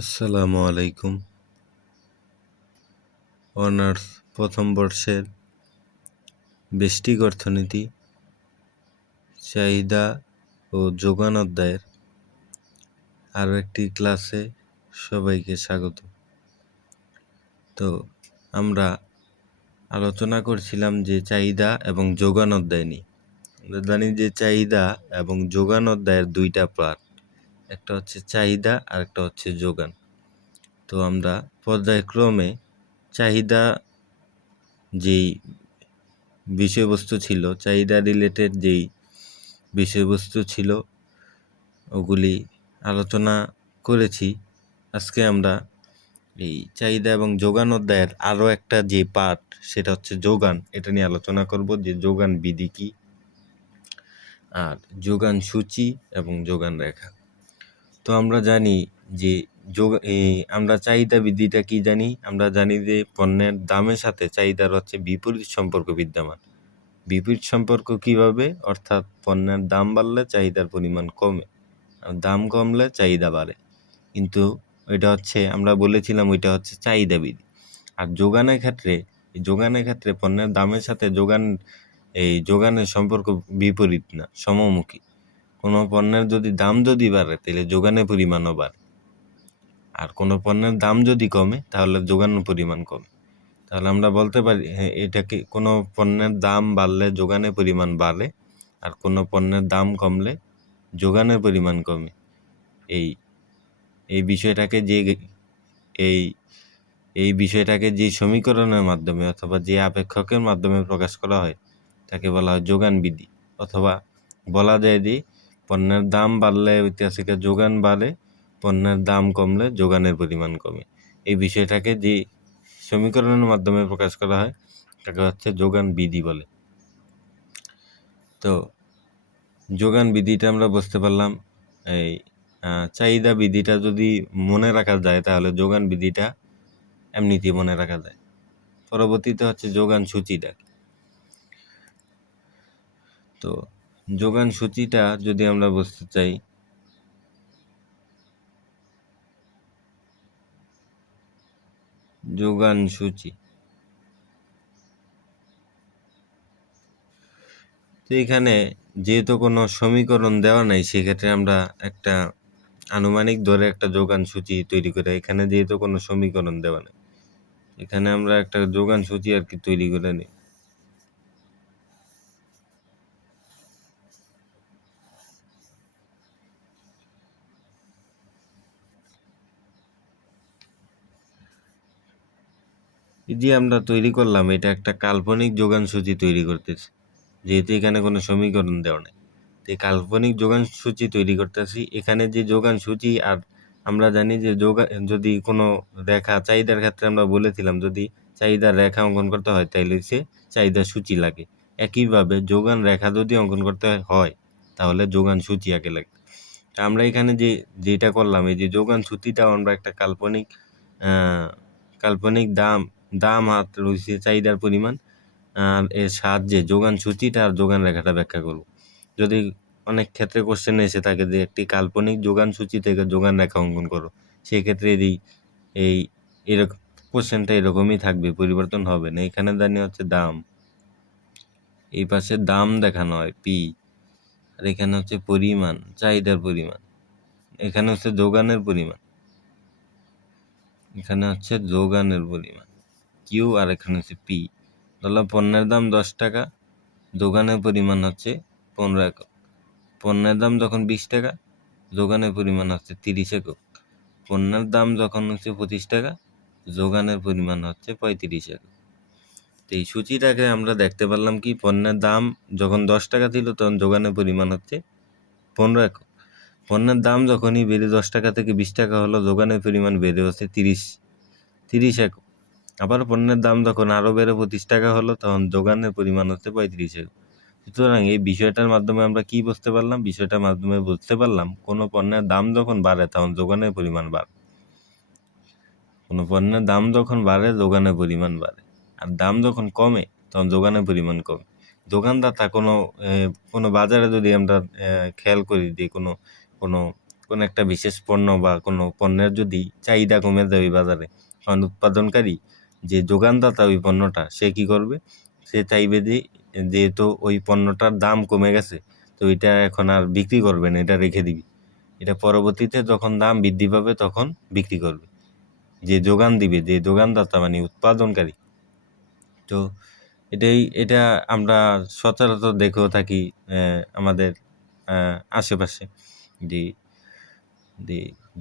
আসসালামু আলাইকুম। অনার্স প্রথম বর্ষের ব্যষ্টিক অর্থনীতি চাহিদা ও যোগান অধ্যায়ের আরও একটি ক্লাসে সবাইকে স্বাগত। তো আমরা আলোচনা করছিলাম যে চাহিদা এবং যোগান অধ্যায় নিয়ে। আমরা জানি যে চাহিদা এবং যোগান অধ্যায়ের দুইটা পার্ট, একটা হচ্ছে চাহিদা আর একটা হচ্ছে যোগান। তো আমরা পর্যায়ক্রমে চাহিদা যেই বিষয়বস্তু ছিল, চাহিদা রিলেটেড যেই বিষয়বস্তু ছিল ওগুলি আলোচনা করেছি। আজকে আমরা এই চাহিদা এবং যোগান অধ্যায়ের আরও একটা যে পার্ট, সেটা হচ্ছে যোগান। এটা নিয়ে আলোচনা করব যে যোগান বিধি কী, আর যোগান সূচি এবং যোগান রেখা। তো আমরা জানি যে আমরা চাহিদা বিধিটা কি জানি? আমরা জানি যে পণ্যের দামের সাথে চাহিদার হচ্ছে বিপরীত সম্পর্ক বিদ্যমান। বিপরীত সম্পর্ক কিভাবে? অর্থাৎ পণ্যের দাম বাড়লে চাহিদার পরিমাণ কমে, আর দাম কমলে চাহিদা বাড়ে। কিন্তু ওইটা হচ্ছে, আমরা বলেছিলাম ওইটা হচ্ছে চাহিদা বিধি। আর যোগানের ক্ষেত্রে পণ্যের দামের সাথে যোগানের সম্পর্ক বিপরীত না, সমমুখী। কোনো পণ্যের দাম যদি বাড়ে তাহলে যোগানের পরিমাণও বাড়ে, আর কোনো পণ্যের দাম যদি কমে তাহলে যোগানের পরিমাণ কমে। তাহলে আমরা বলতে পারি এটাকে, কোনো পণ্যের দাম বাড়লে যোগানের পরিমাণ বাড়ে, আর কোনো পণ্যের দাম কমলে যোগানের পরিমাণ কমে। এই বিষয়টাকে যে সমীকরণের মাধ্যমে অথবা যে আপেক্ষকের মাধ্যমে প্রকাশ করা হয় তাকে বলা হয় যোগান বিধি। অথবা বলা যায় যে পণ্যের দাম বাড়লে ঐতিহাসিক যোগান বাড়ে, পণ্যের দাম কমলে যোগানের পরিমাণ কমে। এই বিষয়টাকে যে সমীকরণের মাধ্যমে প্রকাশ করা হয় তাকে হচ্ছে যোগান বিধি বলে। তো যোগান বিধিটা আমরা বুঝতে পারলাম। এই চাহিদা বিধিটা যদি মনে রাখা যায় তাহলে যোগান বিধিটা এমনিতেই মনে রাখা যায়। পরবর্তীতে হচ্ছে যোগান সূচিটা। তো যোগান সূচিটা যদি আমরা বুঝতে চাই, যোগান সূচি, তো এখানে যেহেতু কোনো সমীকরণ দেওয়া নাই, সেক্ষেত্রে আমরা একটা আনুমানিক ধরে একটা যোগান সূচি তৈরি করে, এখানে যেহেতু কোনো সমীকরণ দেওয়া নেই, এখানে আমরা একটা যোগান সূচি আর কি তৈরি করে নিই। যে আমরা তৈরি করলাম, এটা একটা কাল্পনিক যোগান সূচি তৈরি করতেছি, যেহেতু এখানে কোনো সমীকরণ দেওয়া নেই। এই কাল্পনিক যোগান সূচি তৈরি করতেছি। এখানে যে যোগান সূচি, আর আমরা জানি যে যদি কোনো রেখা, চাহিদার ক্ষেত্রে আমরা বলেছিলাম যদি চাহিদার রেখা অঙ্কন করতে হয় তাহলে সে চাহিদা সূচি লাগে। একইভাবে যোগান রেখা যদি অঙ্কন করতে হয় তাহলে যোগান সূচি আগে লাগে। তা আমরা এখানে যেটা করলাম, এই যে যোগান সূচিটাও আমরা একটা কাল্পনিক দাম হাত রয়েছে চাহিদার পরিমাণ, এর সাহায্যে যোগান সূচিটা আর যোগান রেখাটা ব্যাখ্যা করব। যদি অনেক ক্ষেত্রে কোশ্চেন এসে থাকে যে একটি কাল্পনিক যোগান সূচি থেকে যোগান রেখা অঙ্কন করো, সেক্ষেত্রে এরকম কোশ্চেনটা এরকমই থাকবে, পরিবর্তন হবে না। এখানে জানি হচ্ছে দাম, এই পাশে দাম দেখানো হয় পি, আর এখানে হচ্ছে পরিমাণ, চাহিদার পরিমাণ। এখানে হচ্ছে যোগানের পরিমাণ, এখানে হচ্ছে যোগানের পরিমাণ কিউ, আর এখানে হচ্ছে পি। ধরলাম পণ্যের দাম 10 টাকা, যোগানের পরিমাণ হচ্ছে 15 একক। পণ্যের দাম যখন 20 টাকা, যোগানের পরিমাণ হচ্ছে 30 একক। পণ্যের দাম যখন হচ্ছে 25 টাকা, যোগানের পরিমাণ হচ্ছে 35 একক। তো এই সূচিটাকে আমরা দেখতে পারলাম কি, পণ্যের দাম যখন 10 টাকা ছিল তখন যোগানের পরিমাণ হচ্ছে 15 একক। পণ্যের দাম যখনই বেড়ে 10 টাকা থেকে 20 টাকা হলো, যোগানের পরিমাণ বেড়ে হচ্ছে 30 একক। আবার পণ্যের দাম যখন আরও বেড়ে 25 টাকা হলো, তখন যোগানের পরিমাণ হচ্ছে 35 একক। সুতরাং এই বিষয়টার মাধ্যমে আমরা কি বুঝতে পারলাম? বিষয়টার মাধ্যমে বুঝতে পারলাম কোনো পণ্যের দাম যখন বাড়ে তখন যোগানের পরিমাণ বাড়ে, কোনো পণ্যের দাম যখন বাড়ে যোগানের পরিমাণ বাড়ে, আর দাম যখন কমে তখন যোগানের পরিমাণ কমে। দোকানদাতা কোনো বাজারে যদি আমরা খেয়াল করি যে কোনো কোনো একটা বিশেষ পণ্য বা কোনো পণ্যের যদি চাহিদা কমে যায় ওই বাজারে, কারণ উৎপাদনকারী যে যোগানদাতা ওই পণ্যটা সে কি করবে, সে চাইবে যে যেহেতু ওই পণ্যটার দাম কমে গেছে তো এটা এখন আর বিক্রি করবে না, এটা রেখে দিবি, এটা পরবর্তীতে যখন দাম বৃদ্ধি পাবে তখন বিক্রি করবে যে যোগান দিবে, যে যোগানদাতা মানে উৎপাদনকারী। তো এটা আমরা সচরাচর দেখেও থাকি আমাদের আশেপাশে, যে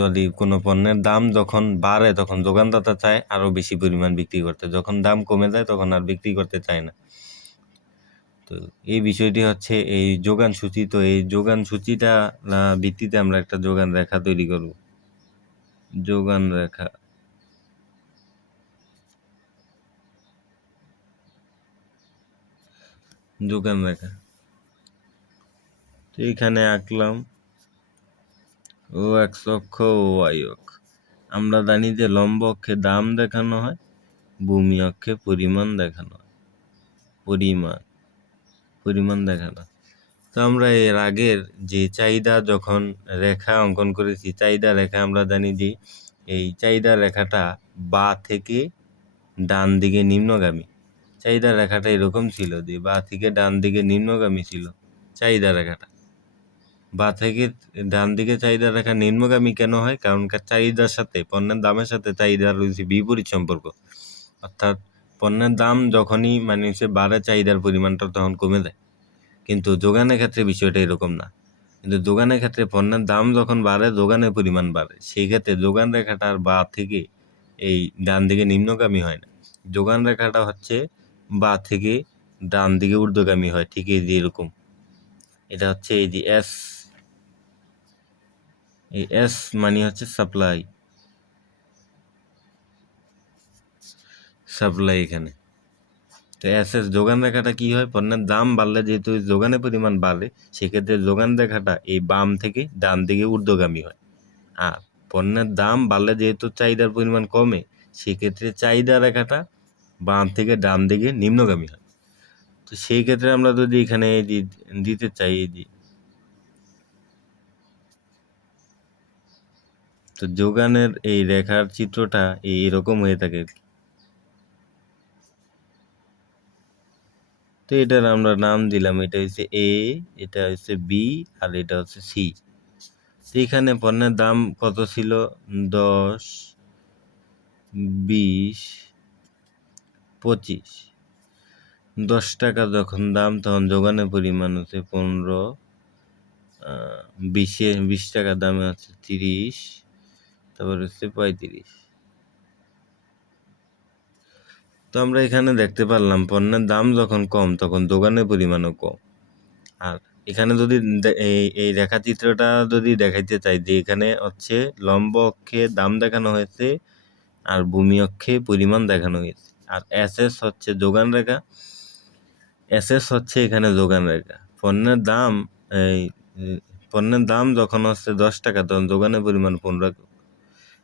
যদি কোনো পণ্যের দাম যখন বাড়ে তখন দোকানদাতা চায় আরও বেশি পরিমাণ বিক্রি করতে, যখন দাম কমে যায় তখন আর বিক্রি করতে চায় না। তো এই বিষয়টি হচ্ছে এই যোগান সূচি। তো এই যোগান সূচিটা ভিত্তিতে আমরা একটা যোগান রেখা তৈরি করব। যোগান রেখা, যোগান রেখা তো এইখানে আঁকলাম ও এক্স অক্ষ ও ওয়াই অক্ষ। আমরা জানি যে লম্ব অক্ষে দাম দেখানো হয়, ভূমি অক্ষে পরিমাণ দেখানো হয়, পরিমাণ দেখানো। তো আমরা এর আগের যে চাহিদা যখন রেখা অঙ্কন করেছি, চাহিদা রেখা আমরা জানি যে এই চাহিদা রেখাটা বা থেকে ডান দিকে নিম্নগামী। চাহিদা রেখাটা এরকম ছিল যে বা থেকে ডান দিকে নিম্নগামী ছিল চাহিদা রেখাটা। বা থেকে ডান দিকে চাহিদা রেখা নিম্নগামী কেন হয়? কারণ চাহিদার সাথে পণ্যের দামের সাথে চাহিদার রয়েছে বিপরীত সম্পর্ক। অর্থাৎ পণ্যের দাম যখনই মানে হচ্ছে বাড়ে চাহিদার পরিমাণটা তখন কমে যায়। কিন্তু যোগানের ক্ষেত্রে বিষয়টা এরকম না। কিন্তু যোগানের ক্ষেত্রে পণ্যের দাম যখন বাড়ে যোগানের পরিমাণ বাড়ে, সেই ক্ষেত্রে যোগান রেখাটার বা থেকে এই ডান দিকে নিম্নগামী হয় না, যোগান রেখাটা হচ্ছে বা থেকে ডান দিকে ঊর্ধ্বগামী হয়। ঠিক এই যে এরকম, এটা হচ্ছে এই যে এস, এই এস মানে হচ্ছে সাপ্লাই, এখানে। তো এস যোগান রেখাটা কি হয়, পণ্যের দাম বাড়লে যেহেতু যোগানের পরিমাণ বাড়ে সেক্ষেত্রে যোগান রেখাটা এই বাম থেকে ডান দিকে ঊর্ধ্বগামী হয়। আর পণ্যের দাম বাড়লে যেহেতু চাহিদার পরিমাণ কমে সেক্ষেত্রে চাহিদা রেখাটা বাম থেকে ডান দিকে নিম্নগামী হয়। তো সেই ক্ষেত্রে আমরা যদি এখানে দিতে চাই এই যে, তো যোগানের এই রেখার চিত্রটা এইরকম হয়ে থাকে। তো এটার আমরা নাম দিলাম, এটা হচ্ছে এ, এটা হচ্ছে বি, আর এটা হচ্ছে সি। এখানে পণ্যের দাম কত ছিল? 10, 20, 25। 10 টাকা যখন দাম তখন যোগানের পরিমাণ হচ্ছে 15, 20 টাকা দামে হচ্ছে 30, তারপর হচ্ছে 35। তো আমরা এখানে দেখতে পারলাম পণ্যের দাম যখন কম তখন যোগানের পরিমাণও কম। আর এখানে যদি এই রেখাচিত্রটা যদি দেখাইতে চাই যে এখানে হচ্ছে লম্ব অক্ষে দাম দেখানো হয়েছে আর ভূমি অক্ষে পরিমাণ দেখানো হয়েছে, আর এস এস হচ্ছে যোগান রেখা, এস এস হচ্ছে এখানে যোগান রেখা। পণ্যের দাম যখন হচ্ছে 10 টাকা তখন যোগানের পরিমাণ 15 একক,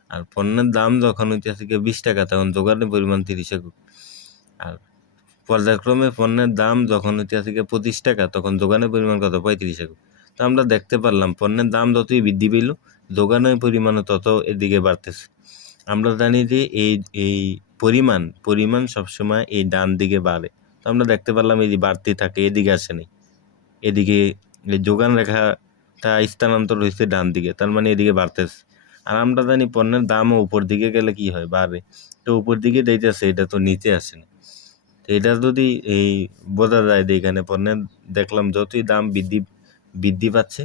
আর পণ্যের দাম যখন হইতেছে 20 টাকা তখন যোগানের পরিমাণ 30 একক। আর পর্যায়ক্রমে পণ্যের দাম যখন হইতেছে 25 টাকা তখন যোগানের পরিমাণ কত? 35 একক। তো আমরা দেখতে পারলাম পণ্যের দাম যতই বৃদ্ধি পেল যোগানের পরিমাণও তত এদিকে বাড়তেছে। আমরা জানি যে এই পরিমাণ সবসময় এই ডান দিকে বাড়ে। তো আমরা দেখতে পারলাম এই যে বাড়তে থাকে, এদিকে আসে নাই, এদিকে এই যোগান রেখাটা স্থানান্তর হয়েছে ডান দিকে, তার মানে এদিকে বাড়তেছে। আর আমরা জানি পণ্যের দামও উপর দিকে গেলে কি হয়? বাড়ে। তো উপর দিকে যাইতেছে, এটা তো নিচে আসে না। তো এটা যদি বোঝা যায় যে এখানে পণ্যের দেখলাম যতই দাম বৃদ্ধি পাচ্ছে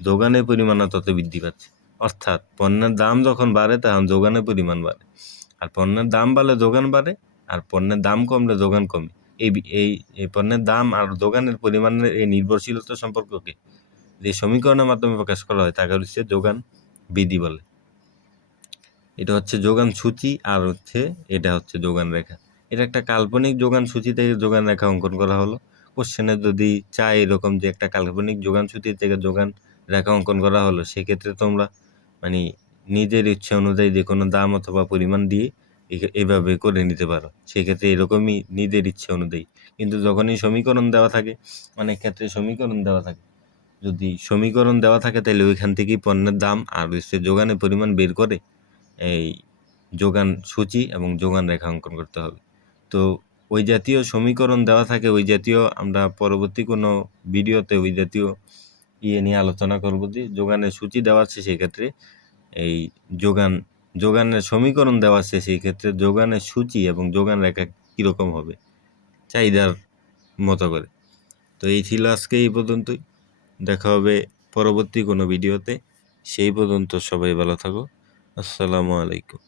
যোগানের পরিমাণও তত বৃদ্ধি পাচ্ছে। অর্থাৎ পণ্যের দাম যখন বাড়ে তখন যোগানের পরিমাণ বাড়ে, আর পণ্যের দাম বাড়লে যোগান বাড়ে, আর পণ্যের দাম কমলে যোগান কমে। এই পণ্যের দাম আর যোগানের পরিমাণের এই নির্ভরশীলতা সম্পর্ককে যে সমীকরণের মাধ্যমে প্রকাশ করা হয় তাকে হচ্ছে যোগান বিধি বলে। এটা হচ্ছে যোগান সূচি, আর এটা হচ্ছে যোগান রেখা। এটা একটা কাল্পনিক যোগান সূচি থেকে যোগান রেখা অঙ্কন করা হলো। কোশ্চেনে যদি চাই এরকম যে একটা কাল্পনিক যোগান সূচি থেকে যোগান রেখা অঙ্কন করা হলো, সেক্ষেত্রে তোমরা মানে নিজের ইচ্ছা অনুযায়ী যে কোনো দাম অথবা পরিমাণ দিয়ে এভাবে করে নিতে পারো। সেক্ষেত্রে এরকমই নিজের ইচ্ছা অনুযায়ী। কিন্তু যখনই সমীকরণ দেওয়া থাকে, অনেক ক্ষেত্রে সমীকরণ দেওয়া থাকে যদি সমীকরণ দেওয়া থাকে তাহলে ওইখান থেকেই পণ্যের দাম আর হচ্ছে যোগানের পরিমাণ বের করে এই যোগান সূচি এবং যোগান রেখা অঙ্কন করতে হবে। তো ওই জাতীয় সমীকরণ দেওয়া থাকে, ওই জাতীয় আমরা পরবর্তী কোনো ভিডিওতে ওই জাতীয় নিয়ে আলোচনা করব। যে যোগানের সূচি দেওয়া আছে সেক্ষেত্রে এই যোগানের সমীকরণ দেওয়া আছে সেই ক্ষেত্রে যোগানের সূচি এবং যোগান রেখা কীরকম হবে চাহিদার মতো করে। তো এই ছিল আজকে এই পর্যন্তই, দেখা হবে পরবর্তী কোনো ভিডিওতে। সেই পর্যন্ত সবাই ভালো থাকো। আসসালামু আলাইকুম।